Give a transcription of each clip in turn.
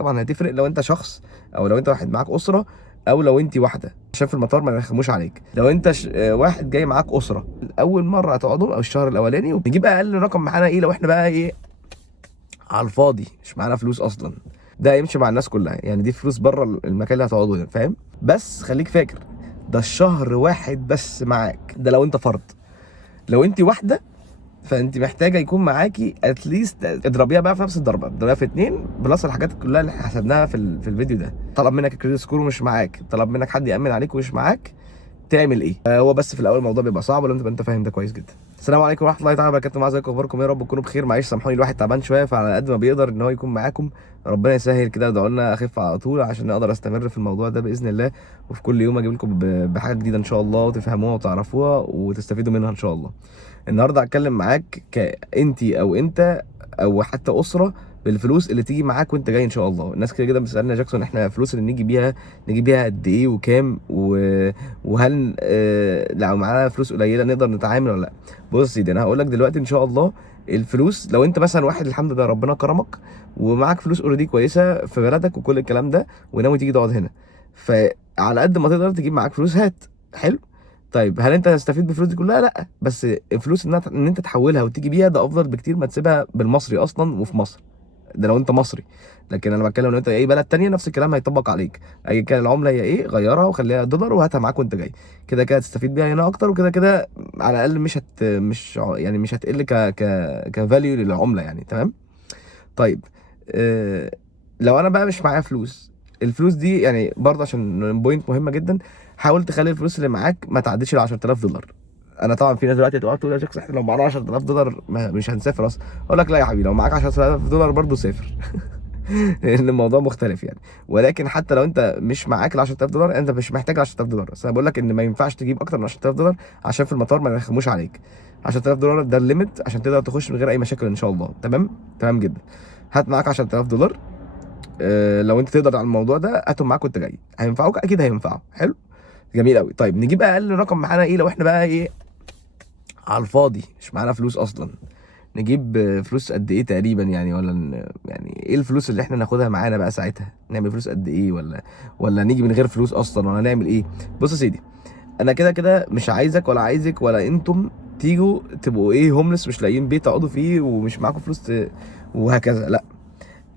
طبعا هتفرق لو انت شخص او لو انت واحد معاك اسره او لو انت واحده، عشان في المطار ما يرخموش عليك. لو انت واحد جاي معاك اسره اول مره هتقعدوا او الشهر الاولاني، ونجيب اقل رقم معانا ايه لو احنا بقى ايه على الفاضي مش معانا فلوس اصلا. ده يمشي مع الناس كلها، يعني دي فلوس بره المكان اللي هتقعدوا ده، فاهم؟ بس خليك فاكر ده الشهر واحد بس معاك، ده لو انت فرد. لو انت واحده فانت محتاجه يكون معاكي اتليست، اضربيها بقى في نفس الضربه، اضربيها في 2 بلس الحاجات كلها اللي احنا حسبناها في الفيديو ده. طلب منك الكريدت سكور ومش معاك، طلب منك حد يامن عليك ومش معاك، تعمل ايه؟ هو بس في الاول الموضوع بيبقى صعب، ولا انت فاهم ده كويس جدا. السلام عليكم ورحمه الله تعالى وبركاته، ازيكم اخباركم؟ يا رب تكونوا بخير. معلش سامحوني الواحد تعبان شويه، فعلى قد ما بيقدر ان هو يكون معاكم. ربنا يسهل كده، ادعوا لنا اخف على طول عشان اقدر استمر في الموضوع ده باذن الله، وفي كل يوم اجيب لكم بحاجه جديده ان شاء الله، وتفهموها وتعرفوها وتستفيدوا منها ان شاء الله. النهارده هتكلم معاك كانتي او انت او حتى اسره بالفلوس اللي تيجي معاك وانت جاي ان شاء الله. الناس كده كده بتسالنا يا جاكسون احنا الفلوس اللي نيجي بيها قد ايه وكام وهل لو معانا فلوس قليله نقدر نتعامل ولا لا؟ بص يا سيدي، انا هقول لك دلوقتي ان شاء الله الفلوس. لو انت مثلا واحد الحمد لله ربنا كرمك ومعاك فلوس اوريدي كويسه في بلدك وكل الكلام ده، وناوي تيجي تقعد هنا، فعلى قد ما تقدر تجيب معاك فلوس هات. حلو. طيب هل انت هتستفيد بالفلوس دي كلها؟ لا، بس الفلوس ان انت تحولها وتيجي بيها ده افضل بكتير ما تسيبها بالمصري اصلا وفي مصر. ده لو انت مصري. لكن انا بتكلم لو انت اي بلد تانية نفس الكلام هيطبق عليك. اي كان العمله هي ايه، غيرها وخليها دولار وهاتها معاك وانت جاي. كده كده هتستفيد بيها هنا اكتر، وكده كده على الاقل مش هتقل كفاليو للعمله يعني. تمام. طيب لو انا بقى مش معايا فلوس، الفلوس دي يعني برضه عشان بوينت مهمه جدا، حاول تخلي الفلوس اللي معاك ما تعديش ال 10000 دولار. انا طبعا في ناس دلوقتي تقول يا شيخ احنا لو معانا 10000 دولار مش هنسافر اصلا. اقول لك لا يا حبيبي، لو معاك 10000 دولار برضه سافر. لان الموضوع مختلف يعني. ولكن حتى لو انت مش معاك ال 10000 دولار، انت مش محتاج 10000 دولار، بس انا بقول لك ان ما ينفعش تجيب اكتر من 10000 دولار عشان في المطار ما يرخموش عليك. 10000 دولار ده الليميت عشان تقدر تخش من غير اي مشاكل ان شاء الله. تمام. تمام جدا. هات معاك 10000 دولار. لو انت تقدر على الموضوع ده هاتهم معاك وانت جاي، هينفعوك اكيد هينفعوا. حلو. جميل قوي. طيب نجيب اقل رقم معانا ايه لو احنا بقى ايه على الفاضي مش معانا فلوس اصلا. نجيب فلوس قد ايه تقريبا يعني، ولا يعني ايه الفلوس اللي احنا ناخدها معانا بقى ساعتها؟ نعمل فلوس قد ايه، ولا نيجي من غير فلوس اصلا، ولا نعمل ايه؟ بص يا سيدي، انا كده كده مش عايزك ولا عايزك ولا انتم تيجوا تبقوا ايه هوملس مش لاقيين بيت تقعدوا فيه ومش معاكم فلوس وهكذا. لا،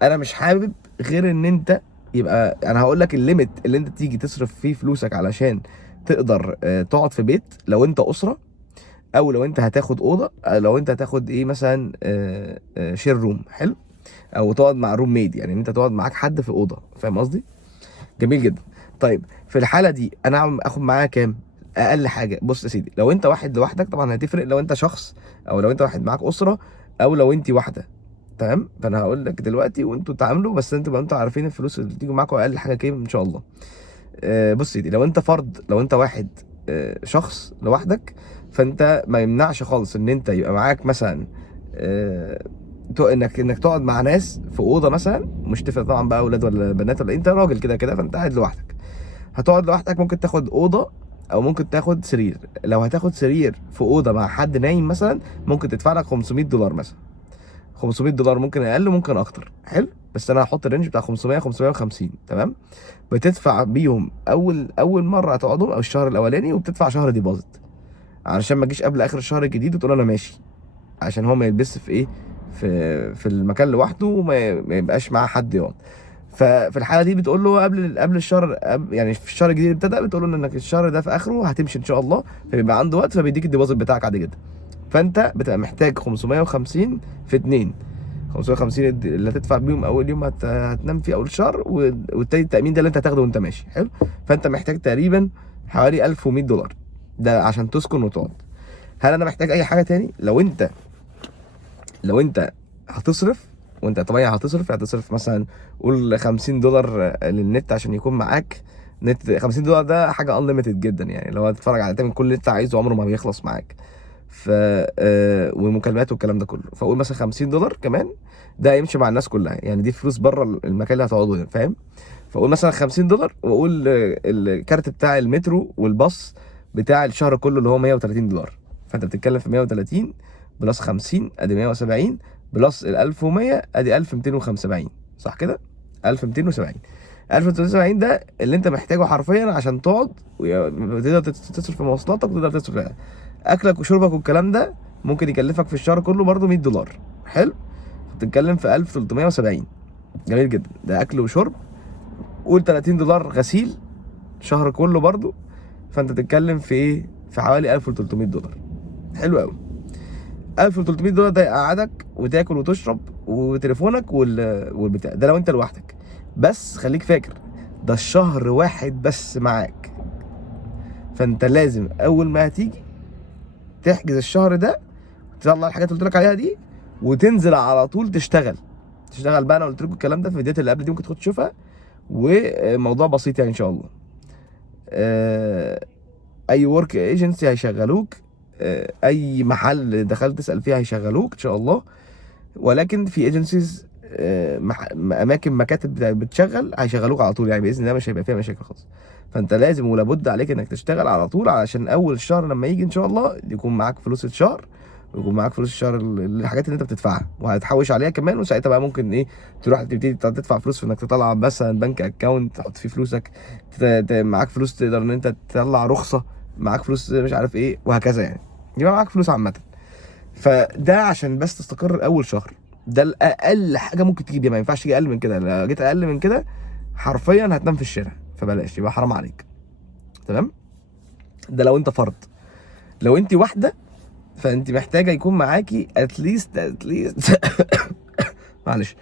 انا مش حابب غير ان انت يبقى، انا هقول لك الليميت اللي انت تيجي تصرف فيه فلوسك علشان تقدر تقعد في بيت لو انت اسره، او لو انت هتاخد اوضه، لو انت هتاخد ايه مثلا شير روم. حلو. او تقعد مع روم ميد، يعني ان انت تقعد معاك حد في اوضه. فاهم قصدي؟ جميل جدا. طيب في الحاله دي انا اخد معايا كام اقل حاجه؟ بص يا سيدي، لو انت واحد لوحدك طبعا هتفرق لو انت شخص او لو انت واحد معاك اسره او لو انت واحده. تمام. فانا هقول لك دلوقتي وانتوا تعاملوا، بس انتوا عارفين الفلوس اللي تيجي معاكم اقل حاجه كام ان شاء الله. بص يا سيدي، لو انت فرد، لو انت واحد شخص لوحدك، فانت ما يمنعش خالص ان انت يبقى معاك مثلا انك تقعد مع ناس في اوضه مثلا. مش تفرق طبعا بقى اولاد ولا بنات، ولا انت راجل كده كده فانت قاعد لوحدك. هتقعد لوحدك، ممكن تاخد اوضه او ممكن تاخد سرير. لو هتاخد سرير في اوضه مع حد نايم مثلا، ممكن تدفع لك 500 دولار مثلا. 500 دولار ممكن اقل ممكن اكتر. حلو. بس انا هحط الرينج بتاع 550. تمام. بتدفع بيهم اول مره هتقعدهم او الشهر الاولاني، وبتدفع شهر ديبوزيت علشان ما تجيش قبل اخر الشهر الجديد وتقول انا ماشي، عشان هو ما يلبسش في ايه في المكان لوحده وما يبقاش معاه حد يقعد. ففي الحاله دي بتقول له قبل الشهر، يعني في الشهر الجديد ابتدى، بتقول له انك الشهر ده في اخره هتمشي ان شاء الله، فبيبقى عنده وقت فبيديك الديبوزيت بتاعك عادي جدا. فانت بتبقى محتاج 550 في 2. 550 اللي هتدفع بيهم اول يوم هتنام فيه اول الشهر، والتاني التامين ده اللي انت هتاخده وانت ماشي. حلو. فانت محتاج تقريبا حوالي 1100 دولار ده عشان تسكن وتقعد. هل انا محتاج اي حاجه تاني؟ لو انت هتصرف، وانت طبيعي هتصرف مثلا قول 50 دولار للنت عشان يكون معاك نت. 50 دولار ده حاجه انليميتد جدا، يعني لو هتتفرج على تعمل كل اللي انت عايزه عمره ما بيخلص معاك. ف ومكالمات والكلام ده كله. فاقول مثلا 50 دولار كمان، ده هيمشي مع الناس كلها، يعني دي فلوس بره المكان اللي هتقعدوا ده، فاهم؟ فاقول مثلا 50 دولار، واقول الكارت بتاع المترو والباص بتاع الشهر كله اللي هو 130 دولار. فانت بتتكلم في 130 بلس 50 ادي 170 بلس ال 1100 ادي 1275. صح كده؟ 1270. 1270 ده اللي انت محتاجه حرفيا عشان تقعد وتقدر تصرف في مواصلاتك وتقدر تصرف في اكلك وشربك والكلام ده. ممكن يكلفك في الشهر كله برضه $100. حلو، بتتكلم في 1370. جميل جدا، ده اكل وشرب. قول $30 غسيل شهر كله برضه، فانت تتكلم في ايه؟ في حوالي $1300. حلو قوي. $1300 ده يقعدك وتاكل وتشرب وتليفونك والبتاع ده لو انت لوحدك. بس خليك فاكر ده الشهر واحد بس معاك، فانت لازم اول ما هتيجي تحجز الشهر ده، تطلع الحاجات اللي قلت لك عليها دي وتنزل على طول تشتغل بقى. انا قلت لكم الكلام ده في الفيديوهات اللي قبل دي، ممكن تخش تشوفها، وموضوع بسيط يعني ان شاء الله. اي ورك ايجنسي هيشغلوك، اي محل دخلت تسال فيه هيشغلوك ان شاء الله. ولكن في ايجنسيز، اماكن مكاتب بتشغل هيشغلوك على طول يعني باذن الله، مش هيبقى فيها مشاكل خالص. فانت لازم ولابد عليك انك تشتغل على طول، علشان اول الشهر لما يجي ان شاء الله يكون معاك فلوس الشهر، ويكون معاك فلوس الشهر الحاجات اللي انت بتدفعها وهتحوش عليها كمان. وساعتها بقى ممكن ايه، تروح تبتدي تدفع فلوس في انك تطلع مثلا بنك اكونت تحط فيه فلوسك، معاك فلوس تقدر ان انت تطلع رخصه، معاك فلوس مش عارف ايه وهكذا يعني، يبقى معاك فلوس عامه. فده عشان بس تستقر اول شهر، ده الاقل حاجه ممكن تجيب، ما ينفعش تيجي اقل من كده. لو جيت اقل من كده حرفيا هتنام في الشارع، فبلاش، يبقى حرام عليك. تمام، ده لو انت فرد. لو انت واحده فانت محتاجه يكون معاكي اتليست معلش،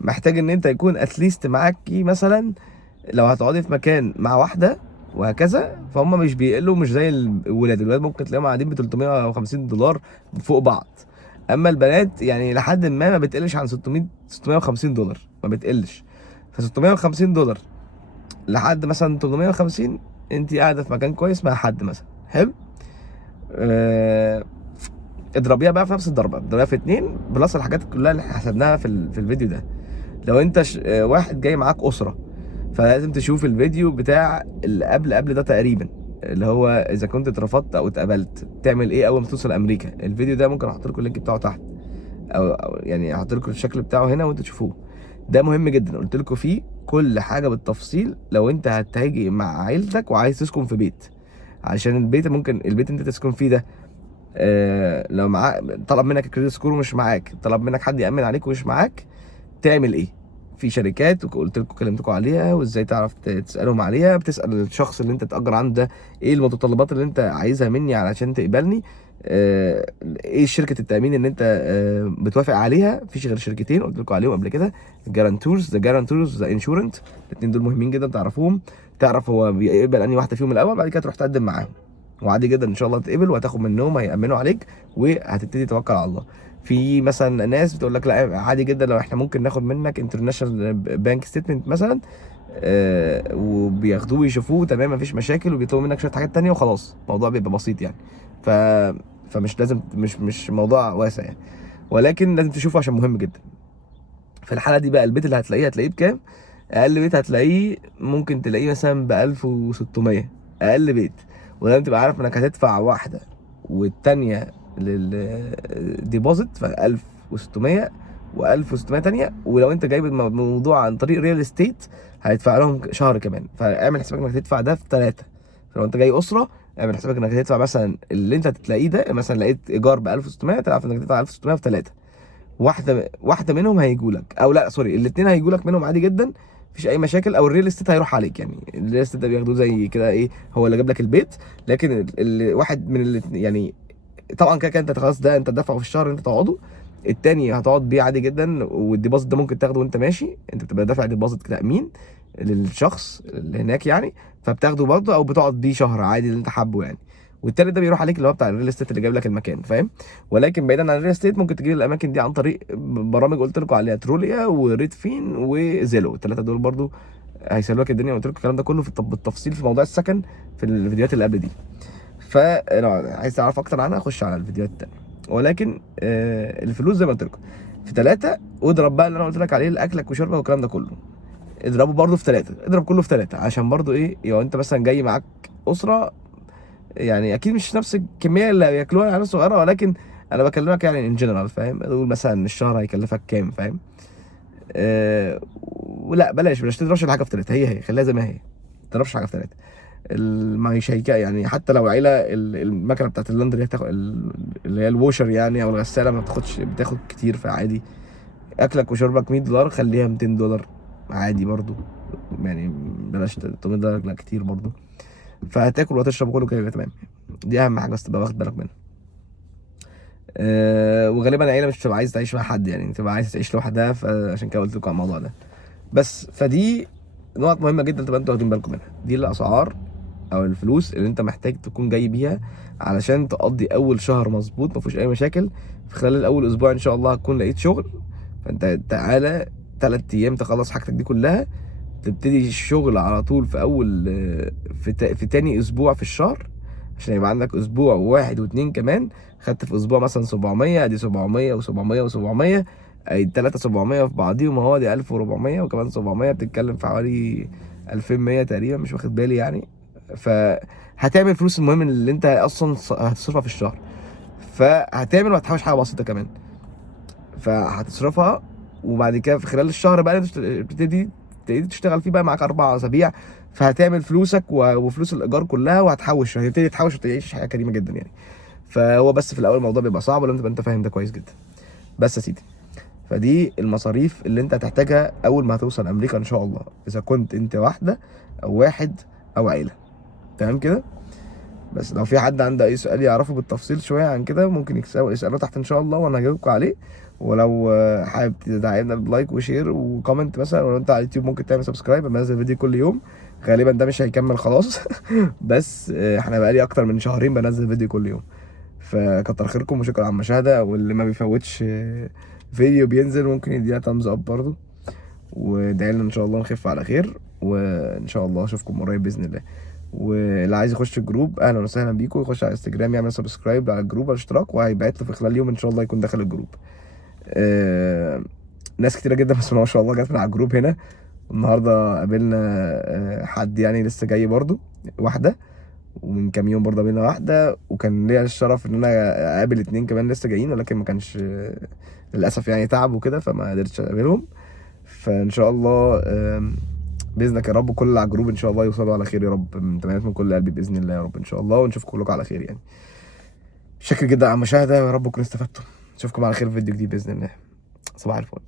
محتاج ان انت يكون اتليست معاكي مثلا، لو هتقعدي في مكان مع واحده وهكذا، فهم مش بيقلوا، مش زي الولاد ممكن تلاقيهم قاعدين ب $350 فوق بعض. اما البنات يعني لحد ما بتقلش عن 650 $، ما بتقلش. ف $650 لحد مثلا 850، انت قاعده في مكان كويس مع حد مثلا حلو. اضربيها بقى في نفس الضربه، اضربيها في 2 بلس الحاجات كلها اللي حسبناها في الفيديو ده. لو انت واحد جاي معاك اسره، فلازم تشوف الفيديو بتاع اللي قبل ده تقريبا، اللي هو اذا كنت اترفضت او اتقبلت تعمل ايه اول ما توصل امريكا. الفيديو ده ممكن احط لكم اللينك بتاعه تحت، او يعني احط لكم الشكل بتاعه هنا وانتوا تشوفوه. ده مهم جدا، قلت لكم فيه كل حاجه بالتفصيل. لو انت هتهاجي مع عيلتك وعايز تسكن في بيت، عشان ممكن البيت اللي انت تسكن فيه ده، لو معاك طلب منك الكريدت سكور ومش معاك، طلب منك حد يامن عليك ومش معاك، تعمل ايه؟ في شركات وقلت لكم كلمتكم عليها وازاي تعرف تسالهم عليها. بتسال الشخص اللي انت تاجر عنده ده ايه المتطلبات اللي انت عايزها مني علشان تقبلني، ايه شركه التامين اللي انت بتوافق عليها. مفيش غير شركتين قلت لكم عليهم قبل كده، ذا جارانتورز ذا انشورنت. الاثنين دول مهمين جدا تعرفوهم، تعرف هو بيقبل انهي واحده فيهم الاول، بعد كده تروح تقدم معاهم وعادي جدا ان شاء الله تتقبل وهتاخد منهم، هيامنوا عليك وهتبتدي توكل على الله. في مثلا ناس بتقول لك لا عادي جدا لو احنا ممكن ناخد منك انترناشونال بانك ستيتمنت مثلا، وبياخدوه ويشوفوه تمام مفيش مشاكل، وبيطلبوا منك شويه حاجات تانية وخلاص، الموضوع بيبقى بسيط يعني. فمش لازم، مش موضوع واسع يعني، ولكن لازم تشوفه عشان مهم جدا. في الحاله دي بقى البيت اللي هتلاقيه بكام؟ اقل بيت هتلاقيه ممكن تلاقيه مثلا ب 1600 اقل بيت، ولازم تبقى عارف انك هتدفع واحده والتانيه للديبوزيت، ف 1600 و1600 تانية. ولو انت جايب الموضوع عن طريق ريال استيت هيدفع لهم شهر كمان، فاعمل حسابك انك هتدفع ده في 3. فلو انت جاي اسره اعمل حسابك انك هتدفع مثلا اللي انت هتلاقيه ده، مثلا لقيت ايجار ب 1600 تعرف انك هتدفع 1600 في 3. واحده منهم هيجولك، او لا سوري الاثنين هيجولك منهم عادي جدا، مفيش اي مشاكل. او الريل استيت هيروح عليك، يعني الريل استيت ده بياخدوه زي كده ايه، هو اللي جاب لك البيت، لكن واحد من الاثنين يعني طبعا كده انت خلاص ده انت دافعه في الشهر انت تقعده، التاني هتقعد بيه عادي جدا. والديبوزيت ده ممكن تاخده وانت ماشي، انت بتبقى دافع ديبوزيت تامين للشخص اللي هناك يعني، فبتاخده برضه او بتقعد بيه شهر عادي اللي انت حابه يعني. والتالت ده بيروح عليك اللي هو بتاع الريل استيت اللي جايب لك المكان، فاهم؟ ولكن بعيدا عن الريل استيت ممكن تجيب الاماكن دي عن طريق برامج قلت لكم عليها، تروليا وريدفين وزيلو. الثلاثه دول برضو هيسهلوا لك الدنيا. قلت لكم الكلام ده كله في بالتفصيل في موضوع السكن في الفيديوهات اللي قبل دي، فلو عايز تعرف اكتر عنها خش على الفيديوهات التانيه. ولكن الفلوس زي ما قلت لكم في 3، واضرب بقى اللي انا قلت لك عليه لاكلك وشربك والكلام ده كله، اضربه برضو في 3، اضرب كله في 3 عشان برضو ايه، يبقى انت مثلا جاي معاك اسره، يعني اكيد مش نفس الكميه اللي بياكلوها العيال الصغيره، ولكن انا بكلمك يعني ان جنرال، فاهم؟ اقول مثلا الشهر هيكلفك كام، فاهم؟ ولا بلاش تضربش الحاجه في ثلاثه، هي خليها زي ما هي، ما تضربش حاجه في ثلاثه. المايشيكا يعني حتى لو عيله المكنه بتاعت اللندري هتاخد اللي هي الووشر يعني او الغساله ما بتاخد كتير، فعادي. اكلك وشربك $100 خليها $200 عادي برضو يعني، بلاش $8 لا كتير برضو. فهتاكل وهتشرب كله كده يبقى تمام. دي اهم حاجه بس تبقى واخد بالك منها. وغالبا العيله مش بتبقى عايز تعيش مع حد يعني، بتبقى عايز تعيش لوحدها، فعشان كده قلت لكم على الموضوع ده. بس فدي نقط مهمه جدا تبقى انتوا واخدين بالكم منها. دي الاسعار او الفلوس اللي انت محتاج تكون جاي بيها علشان تقضي اول شهر مظبوط ما فيهوش اي مشاكل. في خلال الاول اسبوع ان شاء الله هتكون لقيت شغل، فانت تعالى 3 ايام تخلص حاجتك دي كلها، تبتدي الشغل على طول في اول في تاني اسبوع في الشهر، عشان يبقى عندك اسبوع وواحد واتنين كمان. خدت في اسبوع مثلا 700، ادي 700 و700 و700، اي 3 700 في بعضيهم اهو، دي 1400 وكمان 700، بتتكلم في حوالي 2100 تقريبا، مش واخد بالي يعني. فهتعمل فلوس المهم اللي انت اصلا هتصرفها في الشهر، فهتعمل وهتحوش حاجه بسيطه كمان، فهتصرفها. وبعد كده في خلال الشهر بقى تبتدي تشتغل فيه بقى معاك 4 اسابيع، فهتعمل فلوسك وفلوس الايجار كلها، وهتحوش، هتبتدي تحوش وتعيش حياه كريمه جدا يعني. فهو بس في الاول الموضوع بيبقى صعب، ولازم تبقى انت فاهم ده كويس جدا. بس يا سيدي، فدي المصاريف اللي انت هتحتاجها اول ما هتوصل امريكا ان شاء الله، اذا كنت انت واحده او واحد او عيله. تمام كده؟ بس لو في حد عنده اي سؤال يعرفه بالتفصيل شويه عن كده، ممكن يساله تحت ان شاء الله وانا هجاوبكم عليه. ولو حابب تدعمنا بلايك وشير وكومنت مثلا، ولو انت على اليوتيوب ممكن تعمل سبسكرايب، بنزل فيديو كل يوم. غالبا ده مش هيكمل خلاص بس احنا بقالي اكتر من شهرين بنزل فيديو كل يوم، فكتر خيركم وشكرا على المشاهده. واللي ما بيفوتش فيديو بينزل ممكن يدينا تامز اب برضو، وادعي لنا ان شاء الله نخف على خير، وان شاء الله اشوفكم قريب باذن الله. واللي عايز يخش الجروب اهلا وسهلا بيكم، يخش على انستجرام يعمل سبسكرايب على الجروب على الاشتراك، وهيبعت له في خلال يوم ان شاء الله يكون داخل الجروب. ناس كتيره جدا بس ما شاء الله جت من على الجروب هنا. النهارده قابلنا حد يعني لسه جاي برضو، واحده. ومن كام يوم برضه قابلنا واحده، وكان ليا الشرف ان انا اقابل 2 كمان لسه جايين، ولكن ما كانش للاسف يعني تعب وكده، فما قدرتش اقابلهم. فان شاء الله باذنك يا رب كل اللي على الجروب ان شاء الله يوصلوا على خير يا رب، من تمنيات من كل قلبي باذن الله يا رب ان شاء الله، ونشوفكم كلكم على خير يعني. شكرا جدا على المشاهده، ويا رب تكونوا استفدتوا. نشوفكم على خير في فيديو جديد باذن الله. صباح الفل.